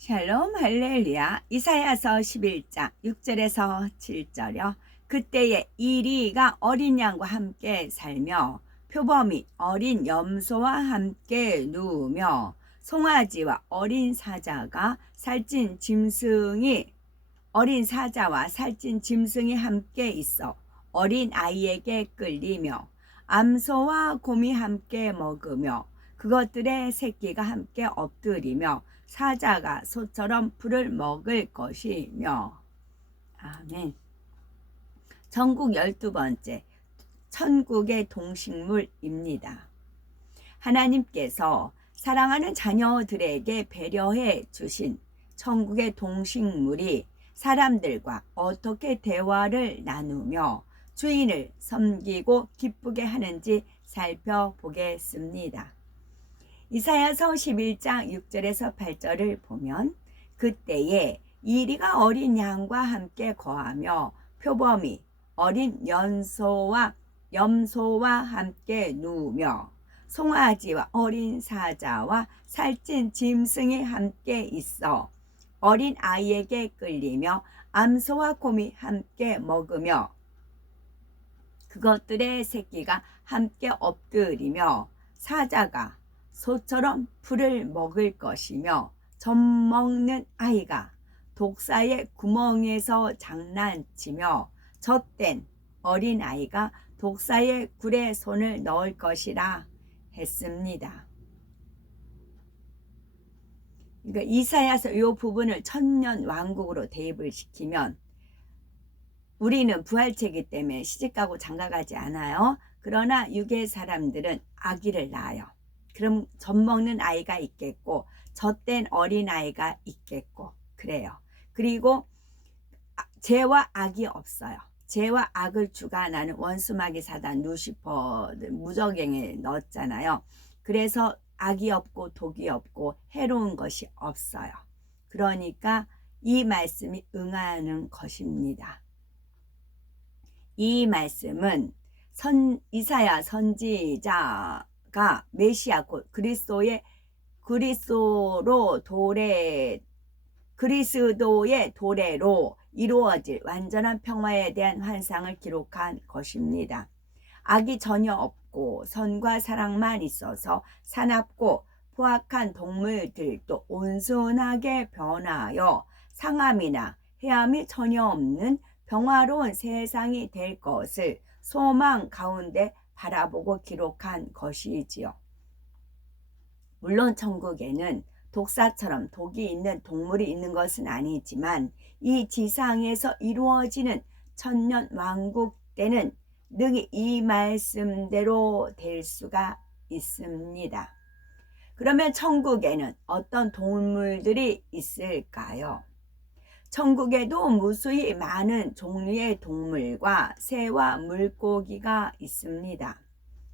샬롬 할렐루야. 이사야서 11장 6절에서 7절이요. 그때에 이리가 어린 양과 함께 살며 표범이 어린 염소와 함께 누우며 송아지와 어린 사자가 살찐 짐승이 어린 사자와 살찐 짐승이 함께 있어 어린 아이에게 끌리며 암소와 곰이 함께 먹으며 그것들의 새끼가 함께 엎드리며 사자가 소처럼 풀을 먹을 것이며. 아멘. 전국 12번째 천국의 동식물입니다. 하나님께서 사랑하는 자녀들에게 배려해 주신 천국의 동식물이 사람들과 어떻게 대화를 나누며 주인을 섬기고 기쁘게 하는지 살펴보겠습니다. 이사야서 11장 6절에서 8절을 보면 그때에 이리가 어린 양과 함께 거하며 표범이 어린 염소와 함께 누우며 송아지와 어린 사자와 살찐 짐승이 함께 있어 어린 아이에게 끌리며 암소와 곰이 함께 먹으며 그것들의 새끼가 함께 엎드리며 사자가 소처럼 풀을 먹을 것이며 젖먹는 아이가 독사의 구멍에서 장난치며 젖된 어린 아이가 독사의 굴에 손을 넣을 것이라 했습니다. 그러니까 이사야서 이 부분을 천년 왕국으로 대입을 시키면 우리는 부활체이기 때문에 시집가고 장가가지 않아요. 그러나 유괴 사람들은 아기를 낳아요. 그럼 젖먹는 아이가 있겠고 젖된 어린아이가 있겠고 그래요. 그리고 죄와 악이 없어요. 죄와 악을 주관하는 원수마귀 사단 루시퍼를 무저갱에 넣었잖아요. 그래서 악이 없고 독이 없고 해로운 것이 없어요. 그러니까 이 말씀이 응하는 것입니다. 이 말씀은 이사야 선지자가 메시아 곧 그리스도의 도래로 이루어질 완전한 평화에 대한 환상을 기록한 것입니다. 악이 전혀 없고 선과 사랑만 있어서 사납고 포악한 동물들도 온순하게 변하여 상함이나 해함이 전혀 없는 평화로운 세상이 될 것을 소망 가운데 바라보고 기록한 것이지요. 물론 천국에는 독사처럼 독이 있는 동물이 있는 것은 아니지만 이 지상에서 이루어지는 천년 왕국 때는 능히 이 말씀대로 될 수가 있습니다. 그러면 천국에는 어떤 동물들이 있을까요? 천국에도 무수히 많은 종류의 동물과 새와 물고기가 있습니다.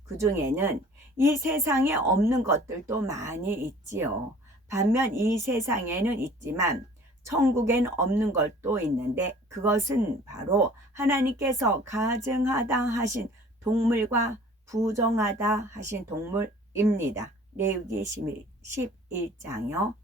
그 중에는 이 세상에 없는 것들도 많이 있지요. 반면 이 세상에는 있지만 천국에는 없는 것도 있는데 그것은 바로 하나님께서 가증하다 하신 동물과 부정하다 하신 동물입니다. 레위기 11장이요.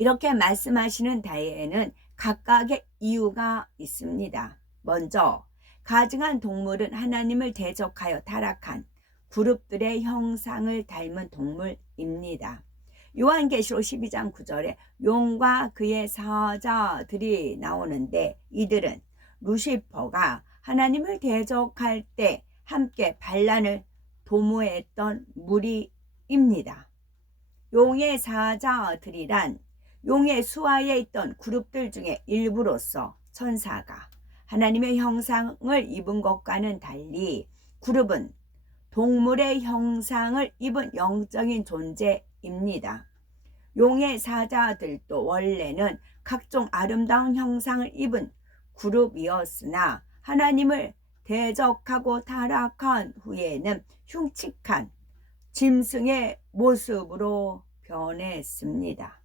이렇게 말씀하시는 데에는 각각의 이유가 있습니다. 먼저 가증한 동물은 하나님을 대적하여 타락한 그룹들의 형상을 닮은 동물입니다. 요한계시록 12장 9절에 용과 그의 사자들이 나오는데 이들은 루시퍼가 하나님을 대적할 때 함께 반란을 도모했던 무리입니다. 용의 사자들이란 용의 수하에 있던 그룹들 중에 일부로서 천사가 하나님의 형상을 입은 것과는 달리 그룹은 동물의 형상을 입은 영적인 존재입니다. 용의 사자들도 원래는 각종 아름다운 형상을 입은 그룹이었으나 하나님을 대적하고 타락한 후에는 흉측한 짐승의 모습으로 변했습니다.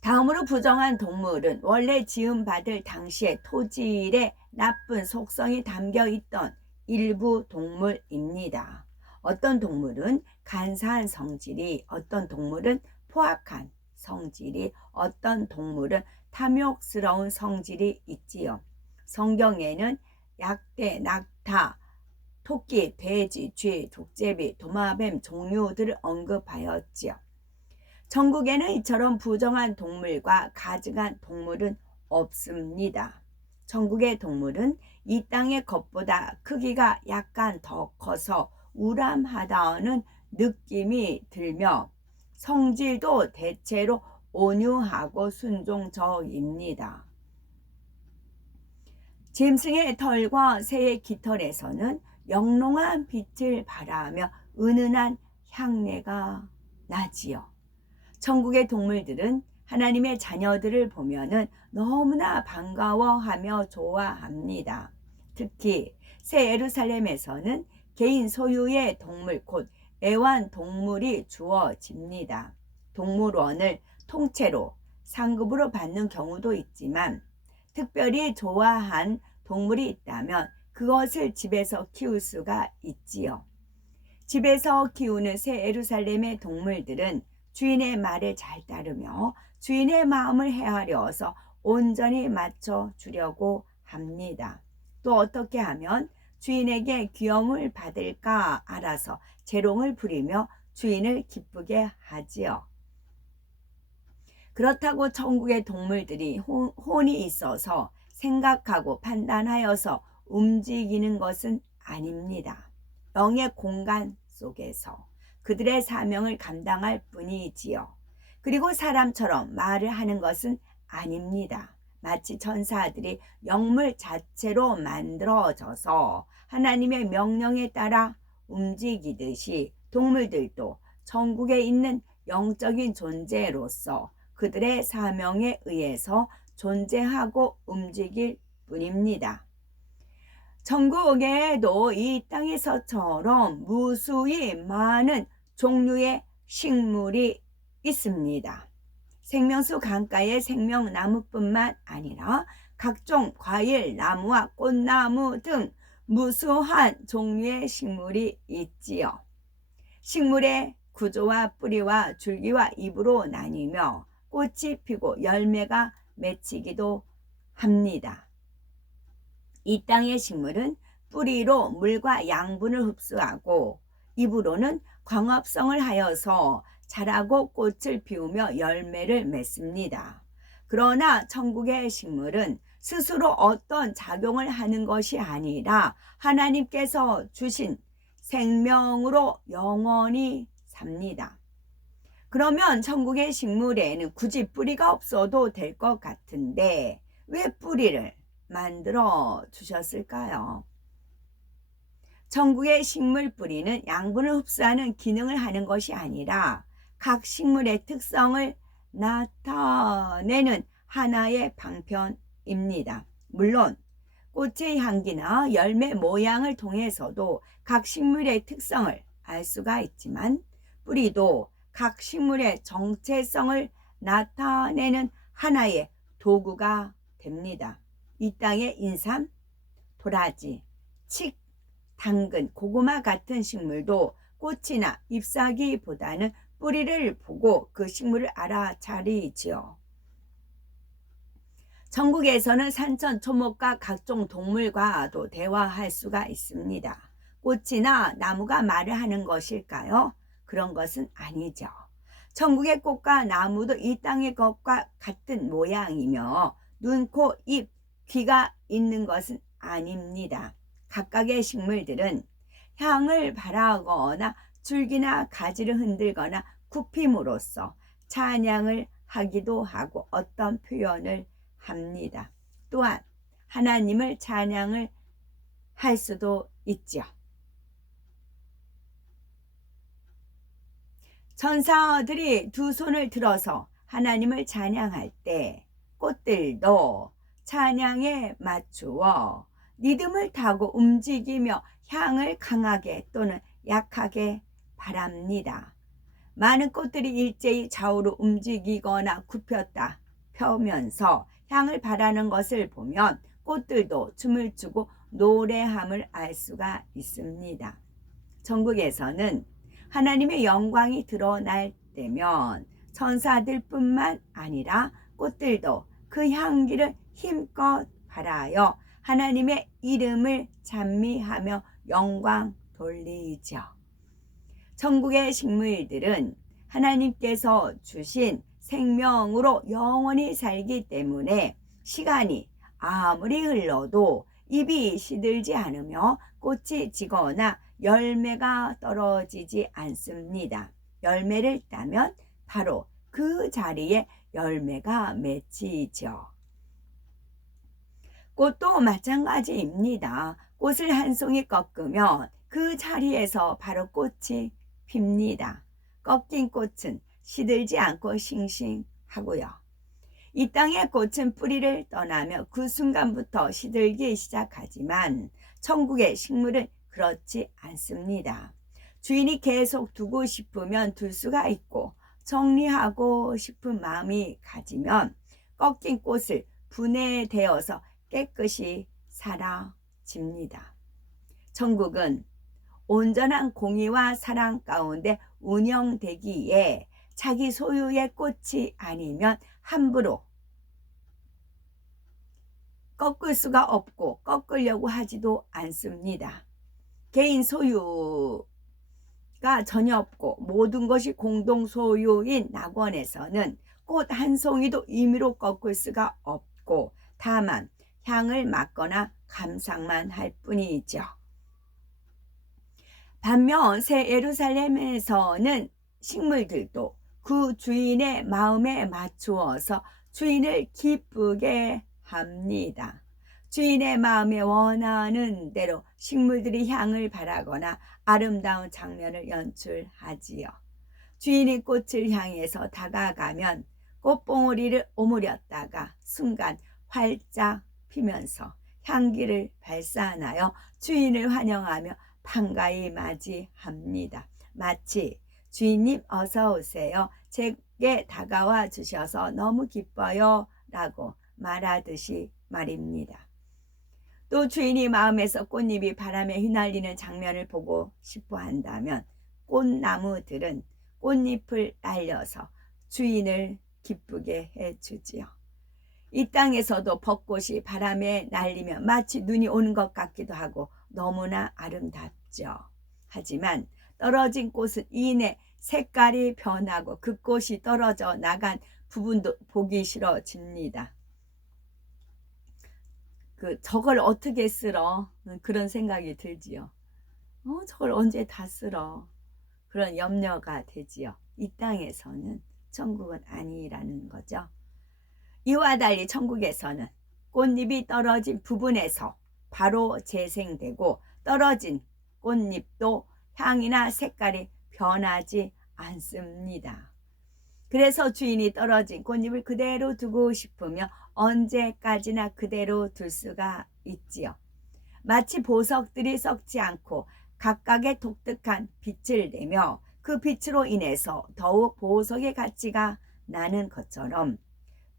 다음으로 부정한 동물은 원래 지음받을 당시의 토질에 나쁜 속성이 담겨있던 일부 동물입니다. 어떤 동물은 간사한 성질이, 어떤 동물은 포악한 성질이, 어떤 동물은 탐욕스러운 성질이 있지요. 성경에는 약대, 낙타, 토끼, 돼지, 쥐, 족제비, 도마뱀 종류들을 언급하였지요. 천국에는 이처럼 부정한 동물과 가증한 동물은 없습니다. 천국의 동물은 이 땅의 것보다 크기가 약간 더 커서 우람하다는 느낌이 들며 성질도 대체로 온유하고 순종적입니다. 짐승의 털과 새의 깃털에서는 영롱한 빛을 발하며 은은한 향내가 나지요. 천국의 동물들은 하나님의 자녀들을 보면은 너무나 반가워하며 좋아합니다. 특히 새 예루살렘에서는 개인 소유의 동물, 곧 애완동물이 주어집니다. 동물원을 통째로 상급으로 받는 경우도 있지만 특별히 좋아한 동물이 있다면 그것을 집에서 키울 수가 있지요. 집에서 키우는 새 예루살렘의 동물들은 주인의 말을 잘 따르며 주인의 마음을 헤아려서 온전히 맞춰주려고 합니다. 또 어떻게 하면 주인에게 귀여움을 받을까 알아서 재롱을 부리며 주인을 기쁘게 하지요. 그렇다고 천국의 동물들이 혼이 있어서 생각하고 판단하여서 움직이는 것은 아닙니다. 영의 공간 속에서 그들의 사명을 감당할 뿐이지요. 그리고 사람처럼 말을 하는 것은 아닙니다. 마치 천사들이 영물 자체로 만들어져서 하나님의 명령에 따라 움직이듯이 동물들도 천국에 있는 영적인 존재로서 그들의 사명에 의해서 존재하고 움직일 뿐입니다. 천국에도 이 땅에서처럼 무수히 많은 종류의 식물이 있습니다. 생명수 강가의 생명나무뿐만 아니라 각종 과일, 나무와 꽃나무 등 무수한 종류의 식물이 있지요. 식물의 구조와 뿌리와 줄기와 잎으로 나뉘며 꽃이 피고 열매가 맺히기도 합니다. 이 땅의 식물은 뿌리로 물과 양분을 흡수하고 잎으로는 광합성을 하여서 자라고 꽃을 피우며 열매를 맺습니다. 그러나 천국의 식물은 스스로 어떤 작용을 하는 것이 아니라 하나님께서 주신 생명으로 영원히 삽니다. 그러면 천국의 식물에는 굳이 뿌리가 없어도 될 것 같은데 왜 뿌리를 만들어 주셨을까요? 천국의 식물 뿌리는 양분을 흡수하는 기능을 하는 것이 아니라 각 식물의 특성을 나타내는 하나의 방편입니다. 물론 꽃의 향기나 열매 모양을 통해서도 각 식물의 특성을 알 수가 있지만 뿌리도 각 식물의 정체성을 나타내는 하나의 도구가 됩니다. 이 땅의 인삼, 도라지, 칡, 당근, 고구마 같은 식물도 꽃이나 잎사귀보다는 뿌리를 보고 그 식물을 알아차리지요. 천국에서는 산천, 초목과 각종 동물과도 대화할 수가 있습니다. 꽃이나 나무가 말을 하는 것일까요? 그런 것은 아니죠. 천국의 꽃과 나무도 이 땅의 것과 같은 모양이며 눈, 코, 입, 귀가 있는 것은 아닙니다. 각각의 식물들은 향을 발하거나 줄기나 가지를 흔들거나 굽힘으로써 찬양을 하기도 하고 어떤 표현을 합니다. 또한 하나님을 찬양을 할 수도 있죠. 천사들이 두 손을 들어서 하나님을 찬양할 때 꽃들도 찬양에 맞추어 리듬을 타고 움직이며 향을 강하게 또는 약하게 바랍니다. 많은 꽃들이 일제히 좌우로 움직이거나 굽혔다 펴면서 향을 바라는 것을 보면 꽃들도 춤을 추고 노래함을 알 수가 있습니다. 천국에서는 하나님의 영광이 드러날 때면 천사들뿐만 아니라 꽃들도 그 향기를 힘껏 바라여 하나님의 이름을 찬미하며 영광 돌리죠. 천국의 식물들은 하나님께서 주신 생명으로 영원히 살기 때문에 시간이 아무리 흘러도 잎이 시들지 않으며 꽃이 지거나 열매가 떨어지지 않습니다. 열매를 따면 바로 그 자리에 열매가 맺히죠. 꽃도 마찬가지입니다. 꽃을 한 송이 꺾으면 그 자리에서 바로 꽃이 핍니다. 꺾인 꽃은 시들지 않고 싱싱하고요. 이 땅의 꽃은 뿌리를 떠나며 그 순간부터 시들기 시작하지만 천국의 식물은 그렇지 않습니다. 주인이 계속 두고 싶으면 둘 수가 있고 정리하고 싶은 마음이 가지면 꺾인 꽃을 분해되어서 깨끗이 사라집니다. 천국은 온전한 공의와 사랑 가운데 운영되기에 자기 소유의 꽃이 아니면 함부로 꺾을 수가 없고 꺾으려고 하지도 않습니다. 개인 소유가 전혀 없고 모든 것이 공동 소유인 낙원에서는 꽃 한 송이도 임의로 꺾을 수가 없고 다만 향을 맡거나 감상만 할 뿐이죠. 반면 새 예루살렘에서는 식물들도 그 주인의 마음에 맞추어서 주인을 기쁘게 합니다. 주인의 마음에 원하는 대로 식물들이 향을 바라거나 아름다운 장면을 연출하지요. 주인이 꽃을 향해서 다가가면 꽃봉오리를 오므렸다가 순간 활짝 피면서 향기를 발산하여 주인을 환영하며 반가이 맞이합니다. 마치 주인님 어서 오세요. 제게 다가와 주셔서 너무 기뻐요 라고 말하듯이 말입니다. 또 주인이 마음에서 꽃잎이 바람에 휘날리는 장면을 보고 싶어 한다면 꽃나무들은 꽃잎을 날려서 주인을 기쁘게 해주지요. 이 땅에서도 벚꽃이 바람에 날리면 마치 눈이 오는 것 같기도 하고 너무나 아름답죠. 하지만 떨어진 꽃은 이내 색깔이 변하고 그 꽃이 떨어져 나간 부분도 보기 싫어집니다. 저걸 어떻게 쓸어? 그런 생각이 들지요. 저걸 언제 다 쓸어? 그런 염려가 되지요. 이 땅에서는 천국은 아니라는 거죠. 이와 달리 천국에서는 꽃잎이 떨어진 부분에서 바로 재생되고 떨어진 꽃잎도 향이나 색깔이 변하지 않습니다. 그래서 주인이 떨어진 꽃잎을 그대로 두고 싶으며 언제까지나 그대로 둘 수가 있지요. 마치 보석들이 썩지 않고 각각의 독특한 빛을 내며 그 빛으로 인해서 더욱 보석의 가치가 나는 것처럼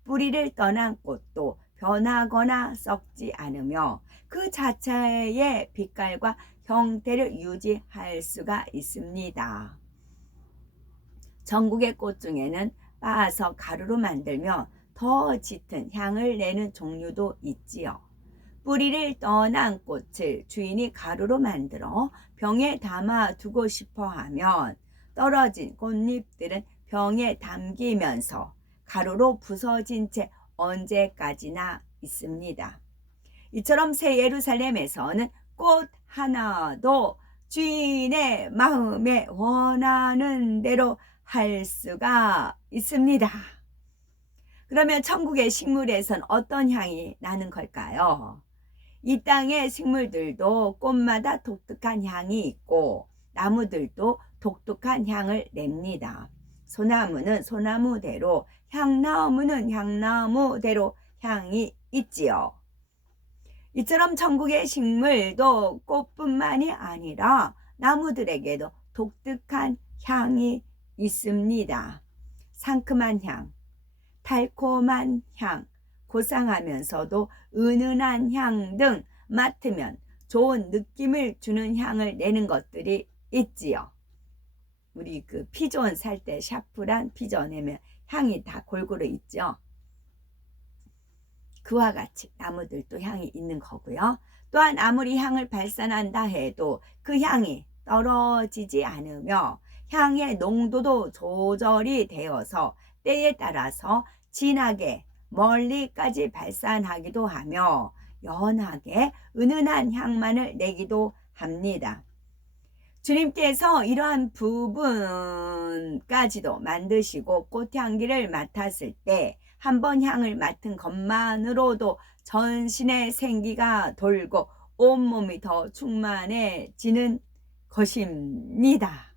뿌리를 떠난 꽃도 변하거나 썩지 않으며 그 자체의 빛깔과 형태를 유지할 수가 있습니다. 전국의 꽃 중에는 빻아서 가루로 만들며 더 짙은 향을 내는 종류도 있지요. 뿌리를 떠난 꽃을 주인이 가루로 만들어 병에 담아 두고 싶어 하면 떨어진 꽃잎들은 병에 담기면서 가루로 부서진 채 언제까지나 있습니다. 이처럼 새 예루살렘에서는 꽃 하나도 주인의 마음에 원하는 대로 할 수가 있습니다. 그러면 천국의 식물에선 어떤 향이 나는 걸까요? 이 땅의 식물들도 꽃마다 독특한 향이 있고 나무들도 독특한 향을 냅니다. 소나무는 소나무대로, 향나무는 향나무대로 향이 있지요. 이처럼 천국의 식물도 꽃뿐만이 아니라 나무들에게도 독특한 향이 있습니다. 상큼한 향, 달콤한 향, 고상하면서도 은은한 향 등 맡으면 좋은 느낌을 주는 향을 내는 것들이 있지요. 우리 그 피존 살 때 샤프란 피존에면 향이 다 골고루 있죠. 그와 같이 나무들도 향이 있는 거고요. 또한 아무리 향을 발산한다 해도 그 향이 떨어지지 않으며 향의 농도도 조절이 되어서 때에 따라서 진하게 멀리까지 발산하기도 하며 연하게 은은한 향만을 내기도 합니다. 주님께서 이러한 부분까지도 만드시고 꽃향기를 맡았을 때 한 번 향을 맡은 것만으로도 전신의 생기가 돌고 온몸이 더 충만해지는 것입니다.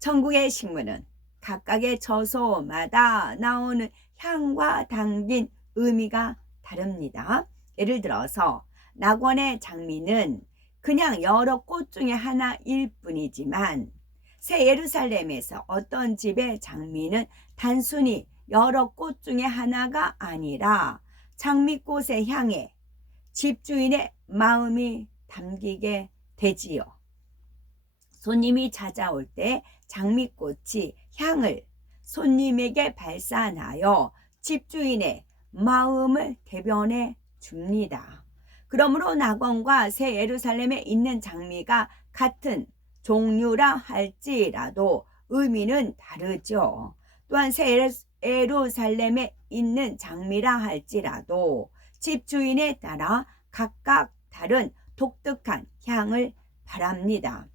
천국의 식물은 각각의 처소마다 나오는 향과 담긴 의미가 다릅니다. 예를 들어서 낙원의 장미는 그냥 여러 꽃 중에 하나일 뿐이지만 새 예루살렘에서 어떤 집의 장미는 단순히 여러 꽃 중에 하나가 아니라 장미꽃의 향에 집주인의 마음이 담기게 되지요. 손님이 찾아올 때 장미꽃이 향을 손님에게 발산하여 집주인의 마음을 대변해 줍니다. 그러므로 낙원과 새 예루살렘에 있는 장미가 같은 종류라 할지라도 의미는 다르죠. 또한 새 예루살렘에 있는 장미라 할지라도 집주인에 따라 각각 다른 독특한 향을 바랍니다.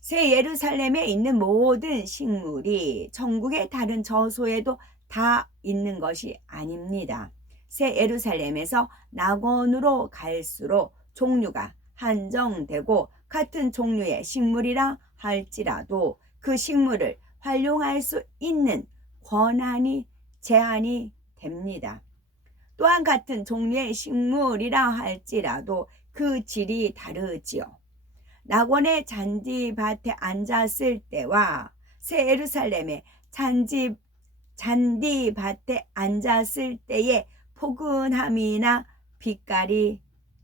새 예루살렘에 있는 모든 식물이 천국의 다른 처소에도 다 있는 것이 아닙니다. 새 예루살렘에서 낙원으로 갈수록 종류가 한정되고 같은 종류의 식물이라 할지라도 그 식물을 활용할 수 있는 권한이 제한이 됩니다. 또한 같은 종류의 식물이라 할지라도 그 질이 다르지요. 낙원의 잔디밭에 앉았을 때와 새 예루살렘의 잔디밭에 앉았을 때의 포근함이나 빛깔이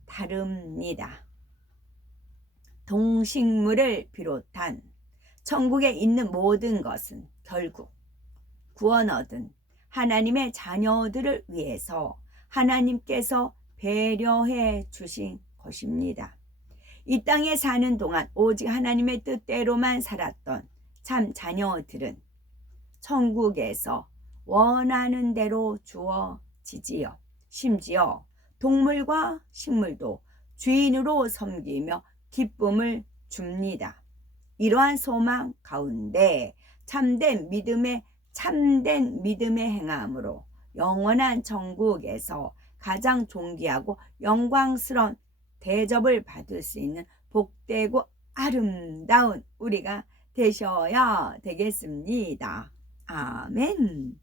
다릅니다. 동식물을 비롯한 천국에 있는 모든 것은 결국 구원 얻은 하나님의 자녀들을 위해서 하나님께서 배려해 주신 것입니다. 이 땅에 사는 동안 오직 하나님의 뜻대로만 살았던 참 자녀들은 천국에서 원하는 대로 주어지지요. 심지어 동물과 식물도 주인으로 섬기며 기쁨을 줍니다. 이러한 소망 가운데 참된 믿음의 행함으로 영원한 천국에서 가장 존귀하고 영광스러운 대접을 받을 수 있는 복되고 아름다운 우리가 되셔야 되겠습니다. 아멘.